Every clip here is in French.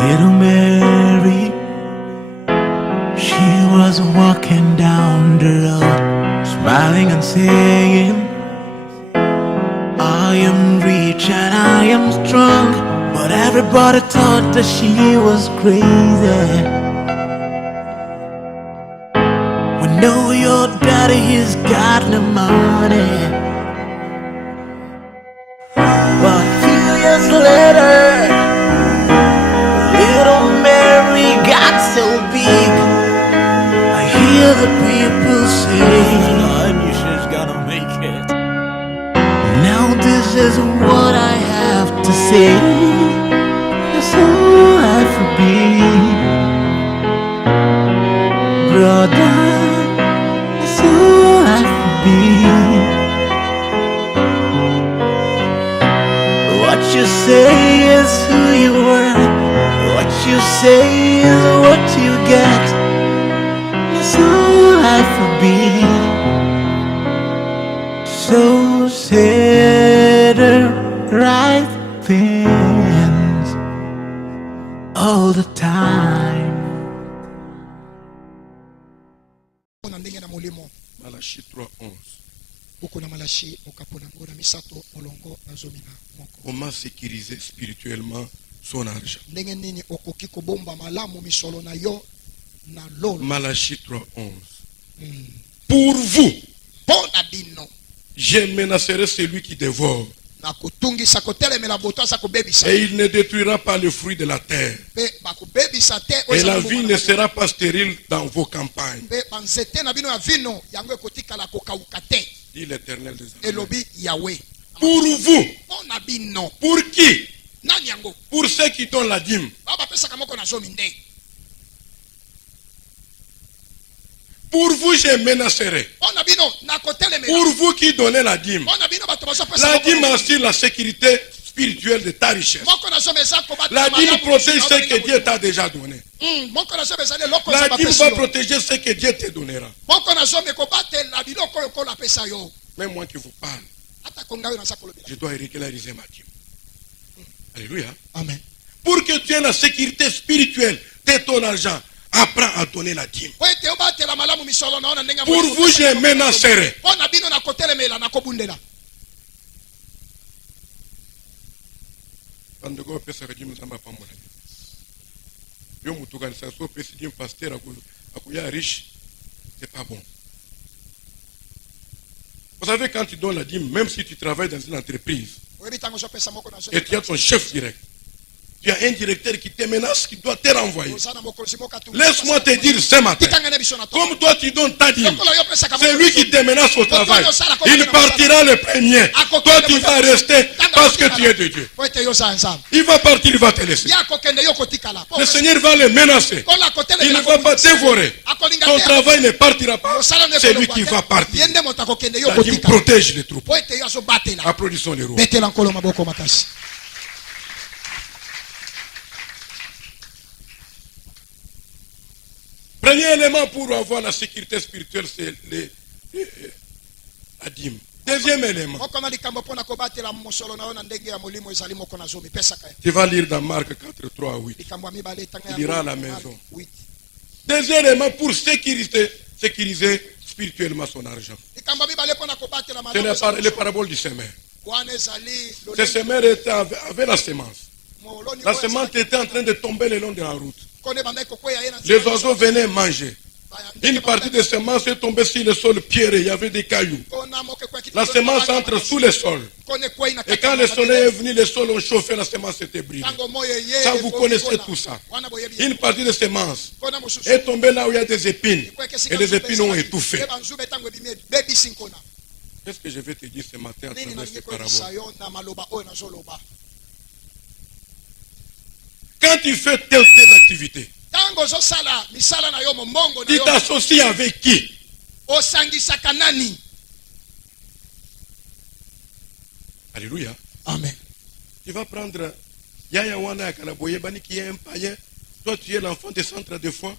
Little Mary, she was walking down the road, smiling and saying, I am rich and I am strong, but everybody thought that she was crazy. We know your daddy, he's got no money, but a few years later, little Mary got so big. I hear the people say, I knew she was gonna make it. Now this is what I have to say. It's all I forbid, brother. It's all I forbid. What you say is who you are. What you say is what you get. It's all I forbid. So say the right things all the time. Malachie 3:11. Comment sécuriser spirituellement son argent? Malachie 3:11. Pour vous, je menacerai celui qui dévore, et il ne détruira pas le fruit de la terre, et la vie ne sera pas stérile dans vos campagnes, dit l'Éternel des armées. Pour vous. Pour qui? Pour ceux qui donnent la dîme. Pour vous, je menacerai. Pour vous qui donnez la dîme. La dîme assure la sécurité spirituelle de ta richesse. La dîme protège ce que Dieu t'a déjà donné. La dîme va protéger ce que Dieu te donnera. Même moi qui vous parle, je dois régulariser ma dîme. Alléluia. Amen. Pour que tu aies la sécurité spirituelle de ton argent, apprends à donner la dîme. Pour vous, je menacerai. C'est pas bon. Vous savez, quand tu donnes la dîme, même si tu travailles dans une entreprise et tu as ton chef direct, tu as un directeur qui te menace, qui doit te renvoyer. Laisse-moi te dire ce matin, comme toi tu donnes ta dîme, c'est lui qui te menace au travail. Il partira le premier. Toi tu vas rester parce que tu es de Dieu. Il va partir, il va te laisser. Le Seigneur va le menacer. Il ne va pas dévorer. Ton travail ne partira pas. C'est lui qui va partir. La dîme protège les troupes. Applaudissons les roues. Premier élément pour avoir la sécurité spirituelle, c'est la dîme. Deuxième élément. Tu vas lire dans Marc 4, 3 à 8. Tu liras à la maison. Deuxième élément pour sécuriser spirituellement son argent. C'est les paraboles du semeur. Ce semeur avait la semence. La semence était en train de tomber le long de la route. Les oiseaux venaient manger. Une partie de semence est tombée sur le sol pierreux. Il y avait des cailloux. La semence entre sous le sol. Et quand le soleil est venu, le sol a chauffé, la semence était brûlée. Ça, vous connaissez tout ça. Une partie de semence est tombée là où il y a des épines. Et les épines ont étouffé. Qu'est-ce que je vais te dire ce matin à travers ces paraboles? Quand tu fais tes activités, tu t'associes avec qui? Alléluia. Amen. Tu vas prendre Yaya Wana Kalaboyebani qui est un païen. Toi, tu es l'enfant des centres de foi.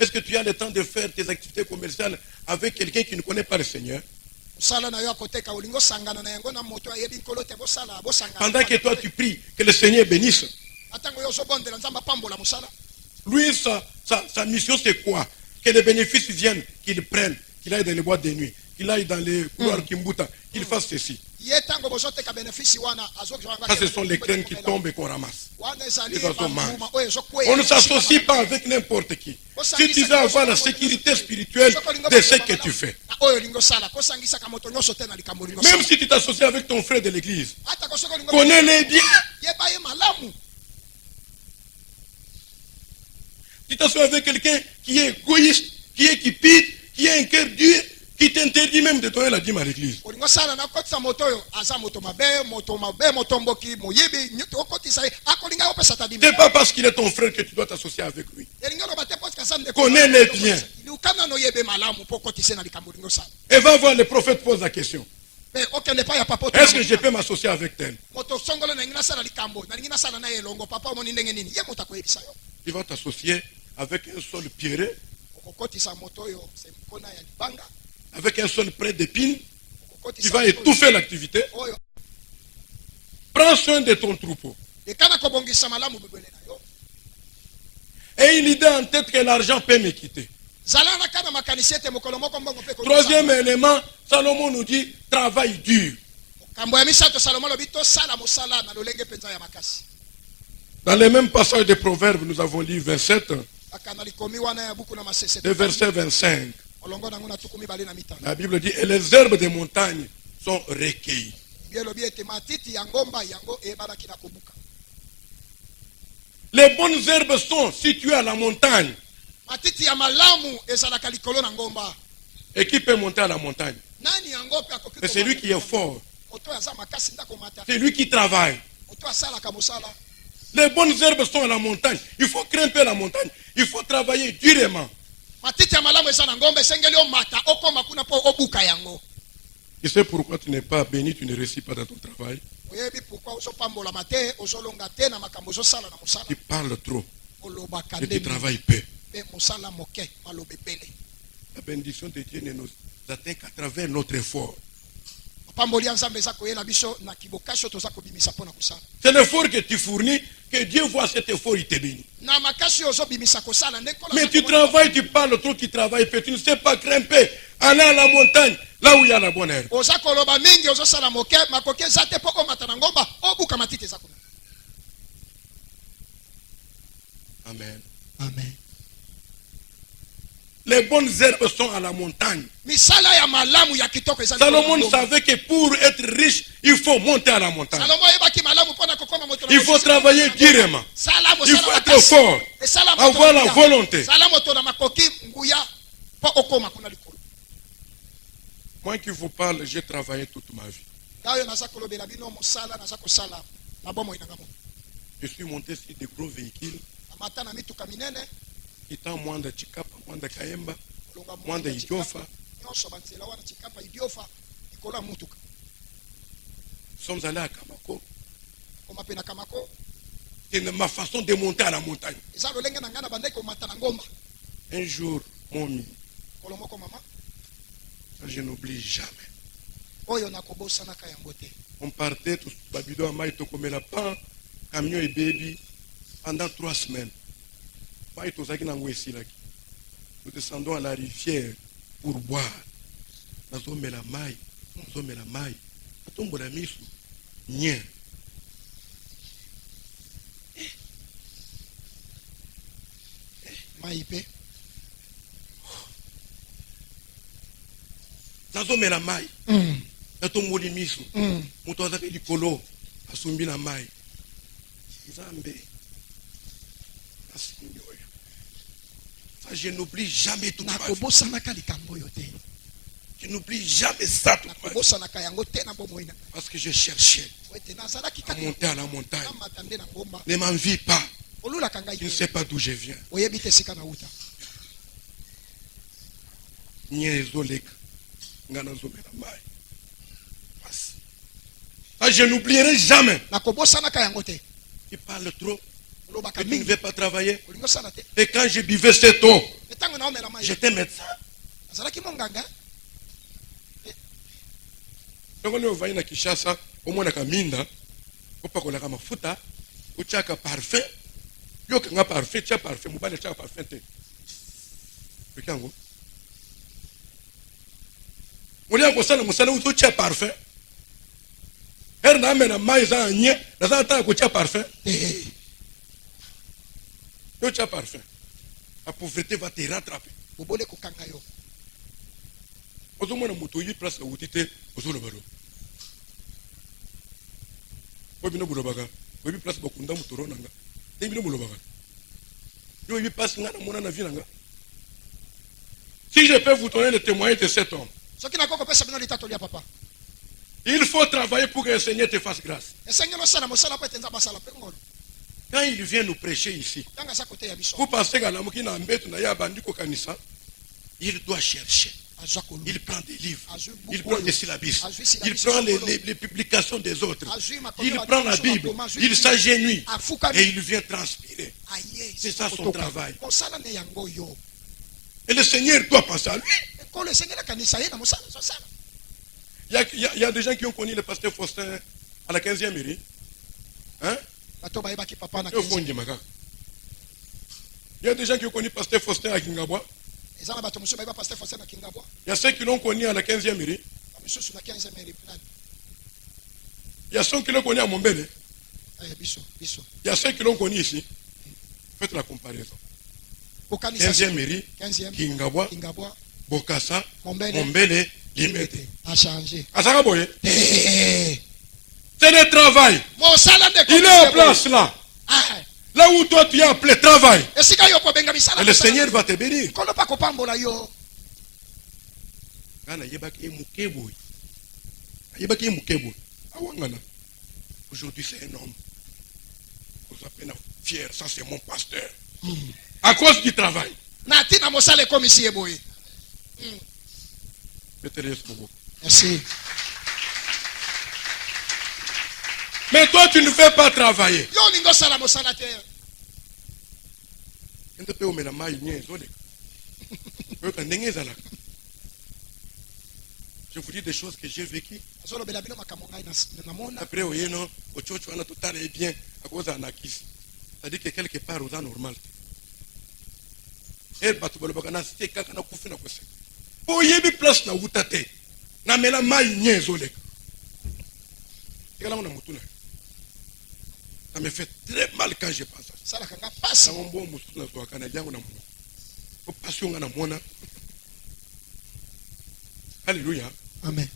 Est-ce que tu as le temps de faire tes activités commerciales avec quelqu'un qui ne connaît pas le Seigneur? Pendant que toi tu pries, que le Seigneur bénisse. Lui, sa mission, c'est quoi? Que les bénéfices viennent, qu'il prenne, qu'il aille dans les boîtes de nuit, qu'il aille dans les couloirs Kimbuta, qu'il fasse ceci. Ça, ce sont les graines qui tombent et qu'on ramasse. Les oiseaux mangent. On ne s'associe pas avec n'importe qui. Si tu veux avoir la sécurité spirituelle de ce que tu fais. Même si tu t'associes avec ton frère de l'église, connais-les bien. Tu t'associes avec quelqu'un qui est égoïste, qui est cupide, qui a un cœur dur, qui t'interdit même de donner la dîme à l'église. C'est pas parce qu'il est ton frère que tu dois t'associer avec lui. Connais-les bien. Et va voir le prophète, pose la question. Est-ce que je peux m'associer avec tel? Tu vas t'associer avec un seul pierre, avec un seul prêt d'épines, tu vas étouffer l'activité. Prends soin de ton troupeau. Et une idée en tête que l'argent peut me quitter. Troisième élément, Salomon nous dit travail dur. Dans les mêmes passages de Proverbes, nous avons lu 27, le verset 25. La Bible dit, et les herbes des montagnes sont recueillies. Les bonnes herbes sont situées à la montagne. Et qui peut monter à la montagne? C'est celui qui est fort. C'est lui qui travaille. Les bonnes herbes sont à la montagne. Il faut grimper la montagne. Il faut travailler durement. Tu sais pourquoi tu n'es pas béni, tu ne réussis pas dans ton travail? Tu parles trop et tu travailles peu. La bénédiction de Dieu ne nous atteint qu'à travers notre effort. C'est l'effort que tu fournis, que Dieu voit cet effort, il te bénit. Mais tu travailles, tu parles trop, tu travailles peu, tu ne sais pas grimper, aller à la montagne, là où il y a la bonne herbe. Amen. Amen. Les bonnes herbes sont à la montagne. Salomon savait que pour être riche, il faut monter à la montagne. Il faut travailler durement. Il faut être fort. Avoir la volonté. Moi qui vous parle, j'ai travaillé toute ma vie. Je suis monté sur des gros véhicules. Quittant Mwanda Chikapa, Mwanda Kayemba, Mwanda Idiofa. Nous sommes allés à Kamako. C'est ma façon de monter à la montagne. Un jour, mon ami, je n'oublie jamais. On partait tous, Babido Amaï Tokomela Pan, camion et baby, pendant 3 semaines. Nous descendons à la rivière pour boire. Nous sommes la maille. Nous sommes la maille. Nous sommes la mise. Nien. Maïpe. Nous sommes la maille. Nous sommes la mise. Nous sommes la colo. Nous sommes la maille. Zambé. Je n'oublie jamais toute ma vie. Je n'oublie jamais ça toute ma vie. Parce que je cherchais à monter à la montagne. Ne m'envie pas. Tu ne sais pas d'où je viens. Je n'oublierai jamais. Tu parles trop. Et tu ne veux pas travailler. Et quand je buvais cette eau, j'étais médecin. Donc on va à Kishasa, au moins à Minda, au Pakolaka Mafuta, au Tchaka parfum, Yo kanga parfait, tu as parfait, mobile tu as parfait. Rekango. Molia ko sala musala uto tu as parfait. Er na mena mai za nye, na za ta ko tu as parfait. Yo tu as parfait. La pauvreté va te rattraper. Bobole ko kanga yo. Ozo mona muto yi place utite ozo lo baro. Obino bulobaga. Obi place bakunda mutoro nanga. Ebino bulobaga. Yo yi passe ngana mona na vie nanga. Si je peux vous donner le témoignage de cet homme. Ce qui n'a pas compris, c'est bien l'état de papa. Il faut travailler pour que le Seigneur te fasse grâce. Quand il vient nous prêcher ici, vous pensez qu'à la mouki na mbetu na ya bandiko kanisa, il doit chercher. Il prend des livres, il prend des syllabus, il prend les publications des autres, il prend la Bible, il s'agenouille et il vient transpirer. C'est ça son travail. Et le Seigneur doit penser à lui. Il y a des gens qui ont connu le pasteur Faustin à la 15e mairie. Hein? Il y a des gens qui ont connu le pasteur Faustin à Kingabwa. Il y a ceux qui l'ont connu à la 15e mairie. Il y a ceux qui l'ont connu à Mombele. Il y a ceux qui l'ont connu ici. Faites la comparaison. 15e mairie, Kingabwa, Bokassa, Mombele, Limete. A changé. C'est le travail. Il est en place là. Là où toi tu es appelé travail. Et le Seigneur va te bénir. Aujourd'hui c'est un homme. Vous appelez fier, ça c'est mon pasteur. À cause du travail. Merci. Mais toi, tu ne fais pas travailler. Je vous dis des choses que j'ai vécues. Après, tout allait bien à cause d'un acquis. C'est-à-dire que quelque part, aux normal. Et c'est pour y avoir place na wutate na mela mai nyezole. Ça me fait très mal quand je pense à ça. Alléluia. Amen.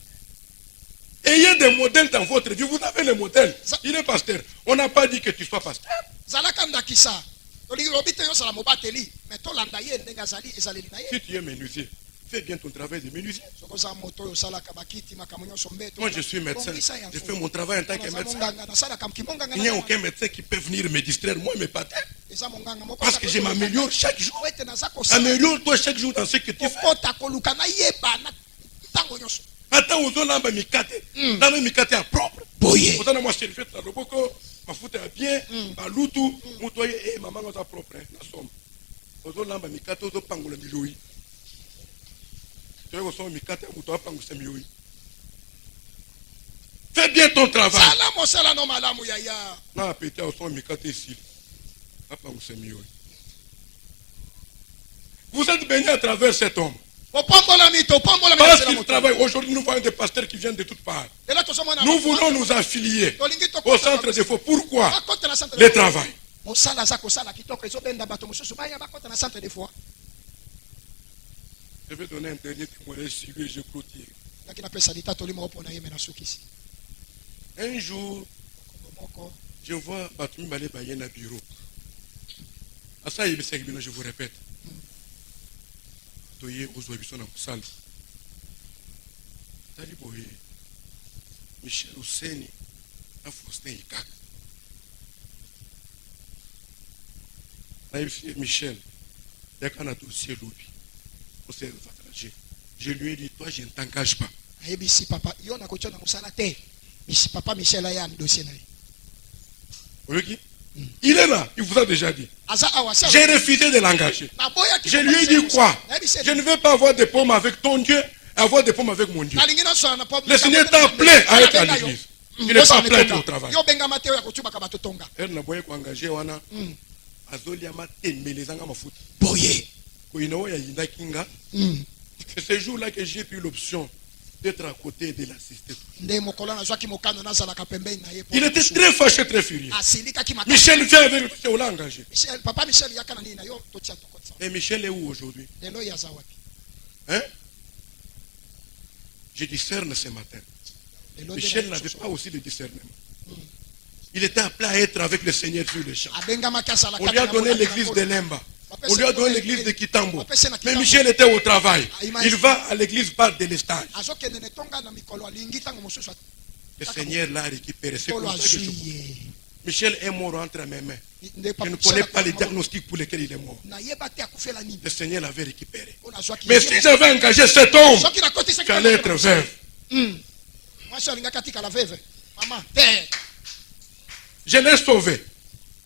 Ayez des modèles dans votre vie. Vous avez les modèles. Il est pasteur. On n'a pas dit que tu sois pasteur. Si tu es menuisier, fais bien ton travail de menuisier. Moi je suis médecin, je fais mon travail en tant que médecin. Il n'y a aucun médecin qui peut venir me distraire, moi mes patins. Parce que je m'améliore chaque jour. Améliore-toi chaque jour dans ce que tu fais. Attends, on a mikate. Dans le mikate à propre. On a moi je fais la roboko, ma foute est bien, ma loutou, moutoye et maman on a propre. La somme. On a mikate, on a pangola miloui. Fais bien ton travail. Vous êtes bénis à travers cet homme. Parce qu'il travaille. Aujourd'hui, nous voyons des pasteurs qui viennent de toutes parts. Nous voulons nous affilier au centre de faux. Pourquoi? Le travail. Je vais donner un dernier témoignage sur lui et je clôture. Un jour, je vois Batumi Balé Bayen à bureau. À ça, je vous répète. Toye Ozoabison en salle. Taliboye, Michel Ouseni, à Faustin Ikak. Michel, il y a qu'un dossier lui. Je lui ai dit, toi, je ne t'engage pas. Il est là, il vous a déjà dit. J'ai refusé de l'engager. Je lui ai dit quoi? Je ne veux pas avoir des pommes avec ton Dieu, avoir des pommes avec mon Dieu. Le Seigneur t'a appelé à être à l'église. Il n'est pas prêt au travail. Elle n'a pas engagé. Boye. C'est ce jour-là que j'ai eu l'option d'être à côté de l'assister. Il était très fâché, très furieux. Michel vient avec le on l'a engagé. Et Michel est où aujourd'hui? Hein? Je discerne ce matin. Michel n'avait pas aussi de discernement. Il était appelé à être avec le Seigneur sur le champ. On lui a donné l'église de Lemba. On lui a donné l'église de Kitambo. Mais Michel était au travail. Il va à l'église par délestage. Le Seigneur l'a récupéré. C'est comme ça que je vois. Michel est mort entre mes mains. Je ne connais pas les diagnostics pour lesquels il est mort. Le Seigneur l'avait récupéré. Mais si j'avais engagé cet homme, j'allais être veuve. Je l'ai sauvé.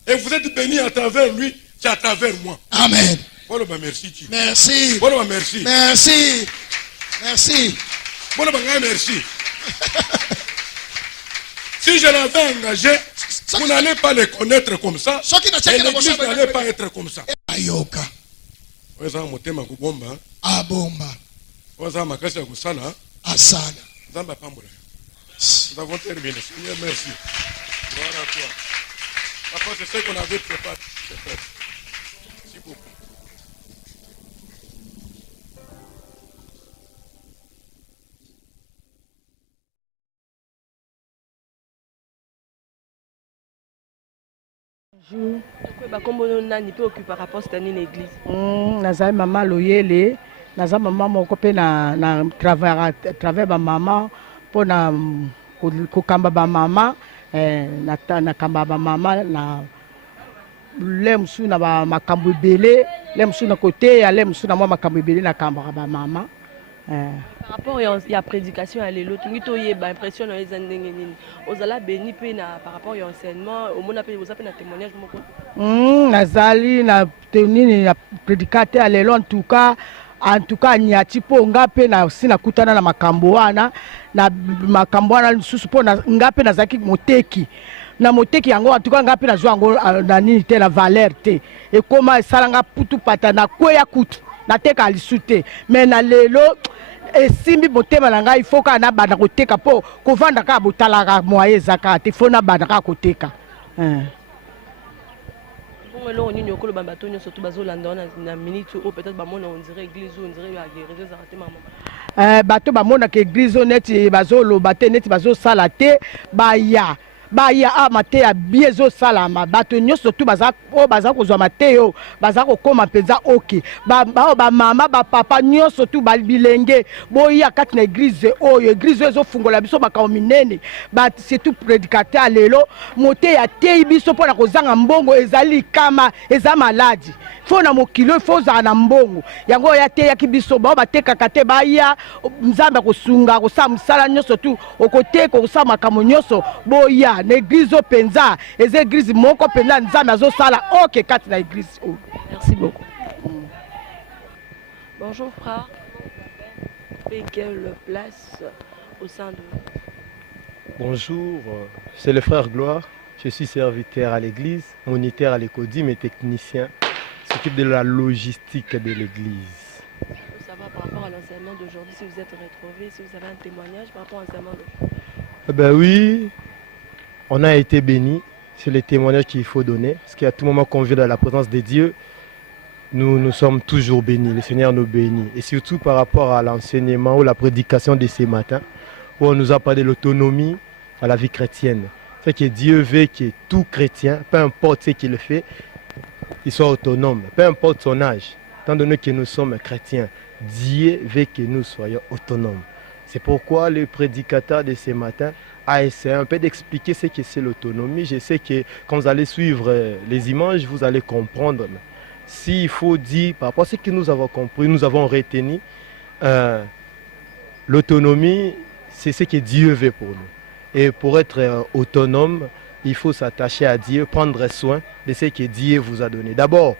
Et vous êtes bénis à travers lui, c'est à travers moi. Amen. Voilà, merci. Merci. Voilà, merci. Merci. Merci. Voilà, merci. Si je l'avais engagé, vous n'allez pas les connaître comme ça. Et l'église n'allait pas être comme ça. Ayoka. Abomba. Asala. Nous avons terminé. Seigneur, merci. Gloire à toi. Papa, c'est ce qu'on avait préparé. Merci beaucoup. Nazali mama loyele, nazali mama moko pe na travers ba mama po na kokamba ba mama na kamba ba mama na lemsu na ba makambo ebele, lemsu na côté ya lemsu na mwa makambo ebele na kamba ba mama. Par rapport à la prédication à l'élo, tu as l'impression que les endingeni, aux ala béni par rapport à l'enseignement, au monde appelle vous appelez un témoignage nazali na tenini na prédicateur à l'élo en tout cas nyati po ngape na sina kutana na makambo wana susu po na ngape na zaki moteki na moteki yango en tout cas ngape na zo yango na nini te la valeur te et comment esalanga putu pata na kweya kutu na teka alisute mais na lelo esimbi motema na ngai il faut ka na bana koteka po kovanda ka botalaka moye zaka te faut na bana ka koteka on dit que le bâton surtout bazolanda na minute ou peut-être bamona on dirait église on dirait la guérison arrêté maman bato bamona ke église neti bazoloba te neti bazosala te baya amate ya biezo salama bato nyonso tu baza kozwa mateo baza kokoma mpenza oke ba mama ba papa nyonso tu bilenge boya kati na église oyo église ezofungola biso makambo minene surtout prédicateur lelo mote ya tei biso mpona kozanga mbongo ezali kama eza maladi fo na mokilo fo za na mbongo yango ya te yaki biso batekaka te baya nzambe kosunga kosala mosala nyonso tu okoteka kosala makambo nyonso boya na église penza les églises moko penza nzambe azosala oke kati na église. Merci beaucoup. Bonjour frère. Et quelle place au sein de... Bonjour, c'est le frère Gloire. Je suis serviteur à l'église, moniteur à l'écodime et technicien. S'occupe de la logistique de l'église. Vous savez par rapport à l'enseignement d'aujourd'hui, si vous êtes retrouvé, si vous avez un témoignage par rapport à l'enseignement d'aujourd'hui? Ben oui, on a été bénis. C'est le témoignage qu'il faut donner. Parce qu'à tout moment qu'on vient dans la présence de Dieu, nous sommes toujours bénis. Le Seigneur nous bénit. Et surtout par rapport à l'enseignement ou la prédication de ce matin, où on nous a parlé de l'autonomie à la vie chrétienne. C'est que Dieu veut que tout chrétien, peu importe ce qu'il fait, il soit autonome, peu importe son âge. Étant donné que nous sommes chrétiens, Dieu veut que nous soyons autonomes. C'est pourquoi le prédicateur de ce matin a essayé un peu d'expliquer ce que c'est l'autonomie. Je sais que quand vous allez suivre les images, vous allez comprendre. S'il faut dire, par rapport à ce que nous avons compris, nous avons retenu, l'autonomie, c'est ce que Dieu veut pour nous. Et pour être autonome, il faut s'attacher à Dieu, prendre soin de ce que Dieu vous a donné. D'abord,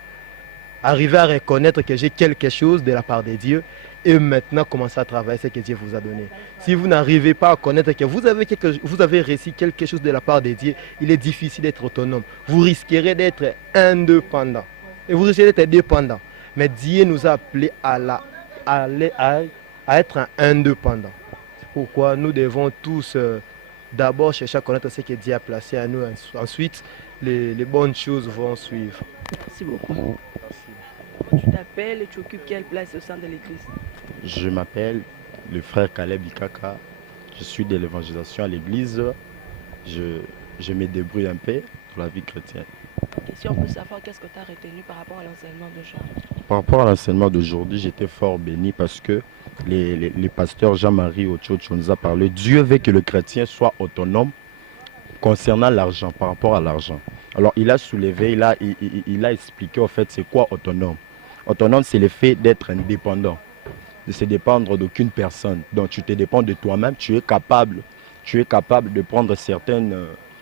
arriver à reconnaître que j'ai quelque chose de la part de Dieu et maintenant commencez à travailler ce que Dieu vous a donné. Si vous n'arrivez pas à connaître que vous avez réussi quelque chose de la part de Dieu, il est difficile d'être autonome. Vous risquerez d'être indépendant. Et vous risquerez d'être dépendant. Mais Dieu nous a appelés à être indépendants. C'est pourquoi nous devons tous d'abord chercher à connaître ce que Dieu a placé à nous. Ensuite, les bonnes choses vont suivre. Merci beaucoup. Merci. Tu t'appelles et tu occupes quelle place au sein de l'église? Je m'appelle le frère Caleb Ikaka. Je suis de l'évangélisation à l'église. Je me débrouille un peu pour la vie chrétienne. Et si on peut savoir qu'est-ce que tu as retenu par rapport à l'enseignement d'aujourd'hui? Par rapport à l'enseignement d'aujourd'hui, j'étais fort béni parce que les pasteurs Jean-Marie Ochocho nous a parlé. Dieu veut que le chrétien soit autonome concernant l'argent, par rapport à l'argent. Alors il a soulevé, il a expliqué en fait c'est quoi autonome. Autonome, c'est le fait d'être indépendant, de se dépendre d'aucune personne. Donc tu te dépends de toi-même, tu es capable de prendre certaines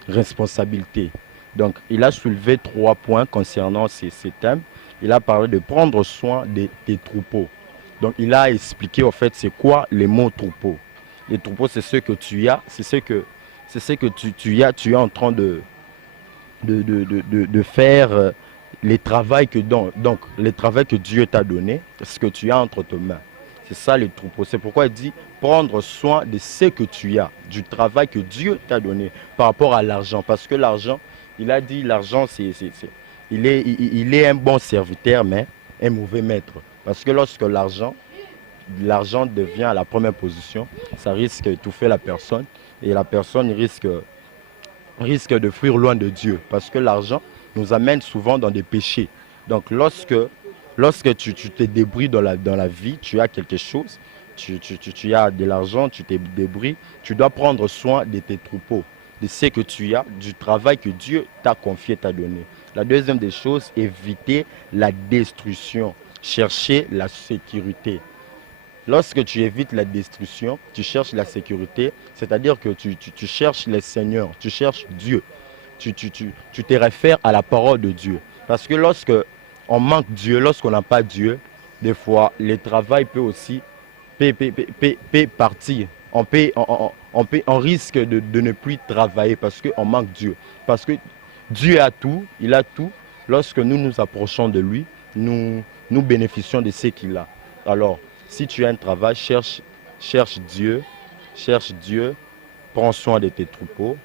responsabilités. Donc il a soulevé 3 points concernant ces thèmes. Il a parlé de prendre soin des troupeaux. Donc il a expliqué en fait c'est quoi les mots troupeaux. Les troupeaux, c'est ce que tu as, c'est ce que tu es en train de faire les travaux que Dieu t'a donné, ce que tu as entre tes mains. C'est ça les troupeaux. C'est pourquoi il dit prendre soin de ce que tu as, du travail que Dieu t'a donné par rapport à l'argent. Parce que l'argent, il a dit l'argent, il est un bon serviteur, mais un mauvais maître. Parce que lorsque l'argent devient à la première position, ça risque d'étouffer la personne. Et la personne risque de fuir loin de Dieu. Parce que l'argent nous amène souvent dans des péchés. Donc lorsque tu te débrouilles dans la vie, tu as quelque chose, tu as de l'argent, tu te débrouilles, tu dois prendre soin de tes troupeaux, de ce que tu as, du travail que Dieu t'a confié, t'a donné. La deuxième des choses, éviter la destruction, chercher la sécurité. Lorsque tu évites la destruction, tu cherches la sécurité, c'est-à-dire que tu cherches le Seigneur, tu cherches Dieu. Tu te réfères à la parole de Dieu. Parce que lorsqu'on manque Dieu, lorsqu'on n'a pas Dieu, des fois, le travail peut aussi partir. On risque de ne plus travailler parce qu'on manque Dieu. Parce que Dieu a tout, il a tout. Lorsque nous nous approchons de lui, nous bénéficions de ce qu'il a. Alors, si tu as un travail, cherche Dieu, prends soin de tes troupeaux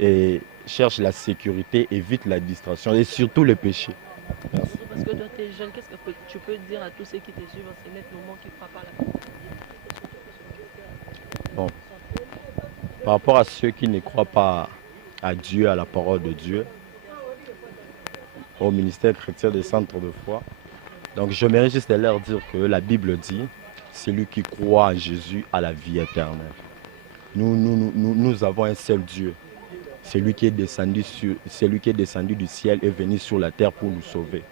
et cherche la sécurité, évite la distraction et surtout le péché. Merci. Parce que toi, tu es jeune, qu'est-ce que tu peux dire à tous ceux qui te suivent en ce moment qui ne croient pas à la Bon. Par rapport à ceux qui ne croient pas à Dieu, à la parole de Dieu, au ministère chrétien des centres de foi, donc j'aimerais juste leur dire que la Bible dit, celui qui croit en Jésus a la vie éternelle. Nous avons un seul Dieu. Celui qui est descendu du ciel est venu sur la terre pour nous sauver.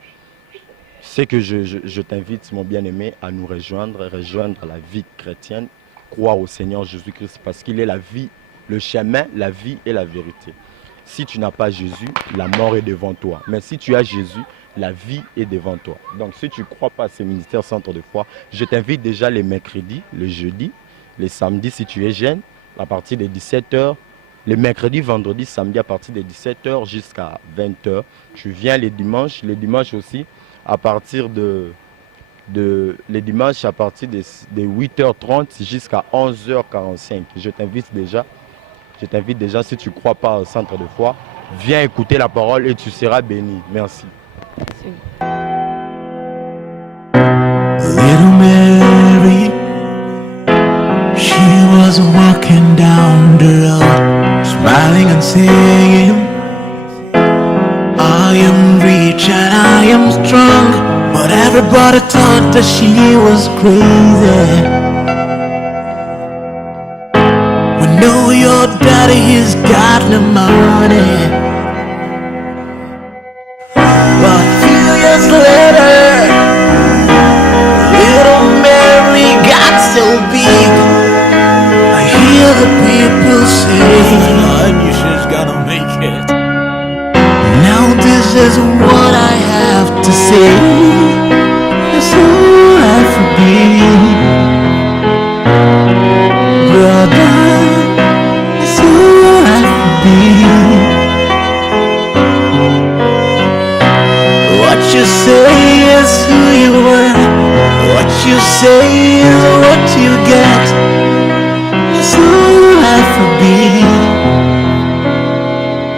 C'est que je t'invite, mon bien-aimé, à nous rejoindre la vie chrétienne, croire au Seigneur Jésus-Christ, parce qu'il est la vie, le chemin, la vie et la vérité. Si tu n'as pas Jésus, la mort est devant toi. Mais si tu as Jésus, la vie est devant toi. Donc si tu ne crois pas à ces ministères centres de foi, je t'invite déjà les mercredis, les jeudis, les samedis si tu es jeune, à partir de 17h, les mercredis, vendredis, samedi à partir de 17h jusqu'à 20h. Tu viens les dimanches aussi à partir les dimanches à partir de 8h30 jusqu'à 11h45. Je t'invite déjà si tu ne crois pas au centre de foi, viens écouter la parole et tu seras béni. Merci. Little Mary, she was walking down the road, smiling and singing, I am rich and I am strong, but everybody thought that she was crazy. We know your daddy, he's got no money, but few years later, little Mary got so big. I hear the people say, I knew she's gonna make it. Now this is what I have to say. It's all I have to be. you say is what you get. So life will be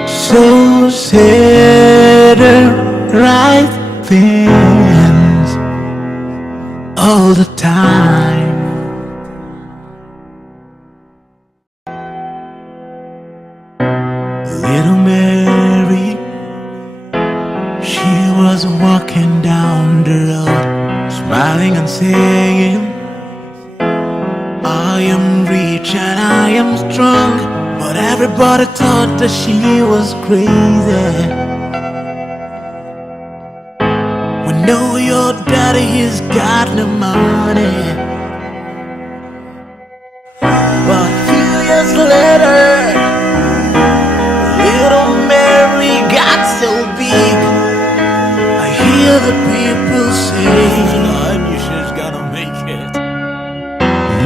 so sad and right things all the time. Little Mary, she was walking down the road, smiling and saying, I am rich and I am strong. But everybody thought that she was crazy. We know your daddy, he's got no money. But a few years later, little Mary got so big. I hear the people say, she's gonna make it.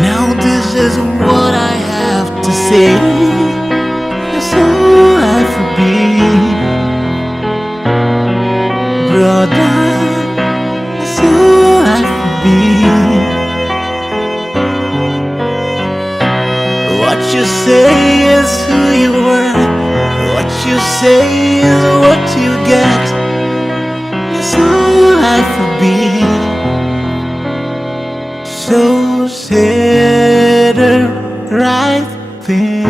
Now this is what I have to say. That's all life will be, brother. That's all life will be. What you say is who you were. What you say is what you get. That's all life will be. So say the right thing.